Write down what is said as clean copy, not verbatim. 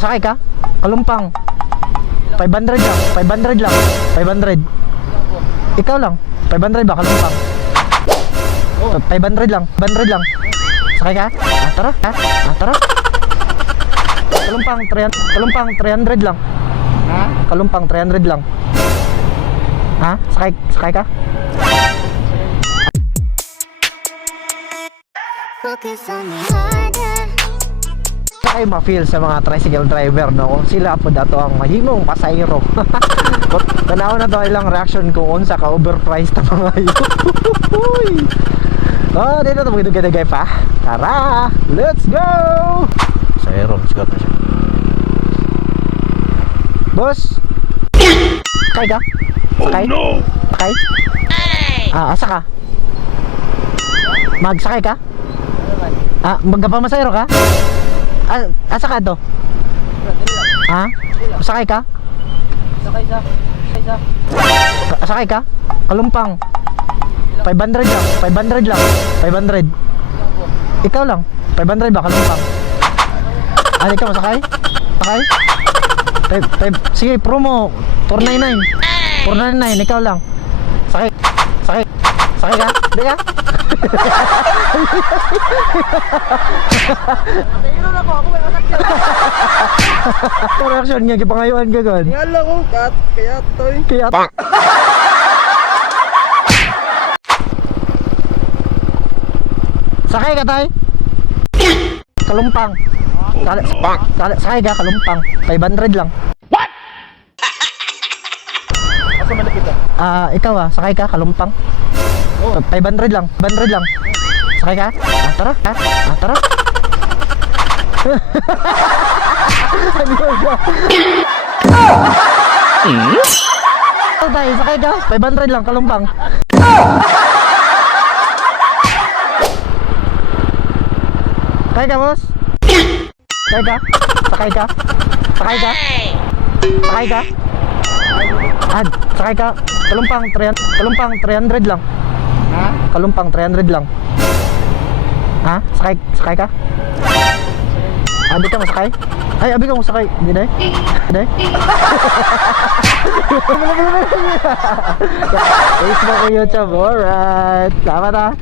Sakay ka? Kalumpang. 500 lang, 500 lang, 500. Ikaw lang, 500 ba kalumpang? 500 lang, 500 lang. Sakay ka? Tara, tara. Kalumpang 300 lang. Ha? Kalumpang 300 lang. Ha? Sakay ka? Focus on me harder. Kayo ma-feel sa mga tricycle driver, no? Kung sila po dato ang mahimong pasayro. Tanaw na to ilang reaction kung unsa ka overpriced na mga yun. Oh, dito to magdugay-dugay pa. Tara, let's go! Pasayro, sikat na siya. Boss! Sakay ka? Sakay? Sakay? Asa ka? Magsakay ka? Magpamasayro ka? Asa ka to? Ha? Sakay ka? Sakay ka? Kalumpang 500 lang, 500 lang, 500. Ikaw lang, 500 ba kalumpang? Ikaw masakay? Sakay? Sige, promo 499. 499, ikaw lang. Sakay ka? Hindi ka? Patayinon ako may masakyan. Reaction nga, kipangayuan ka gan. Tingala ko, kaya toy. Kaya sakay ka tay? Kalumpang. Sakay ka, kalumpang 500 lang. Asa malapit ka? Ikaw sakay ka, kalumpang 500 lang, 500 lang. Sakay ka? Tara. Tara. Tay, sakay ka, 500 lang, kalumpang. Sakay ka, boss? Sakay ka? Sakay ka? Sakay ka? Sakay ka? Sakay ka? Kalumpang 300 lang. Ha? Kalumpang 300 lang. Ha? Sakay ka? Di ka masakay? Ay, abi ka masakay. Hindi na? Hindi? Facebook ko YouTube. Alright. Tama na.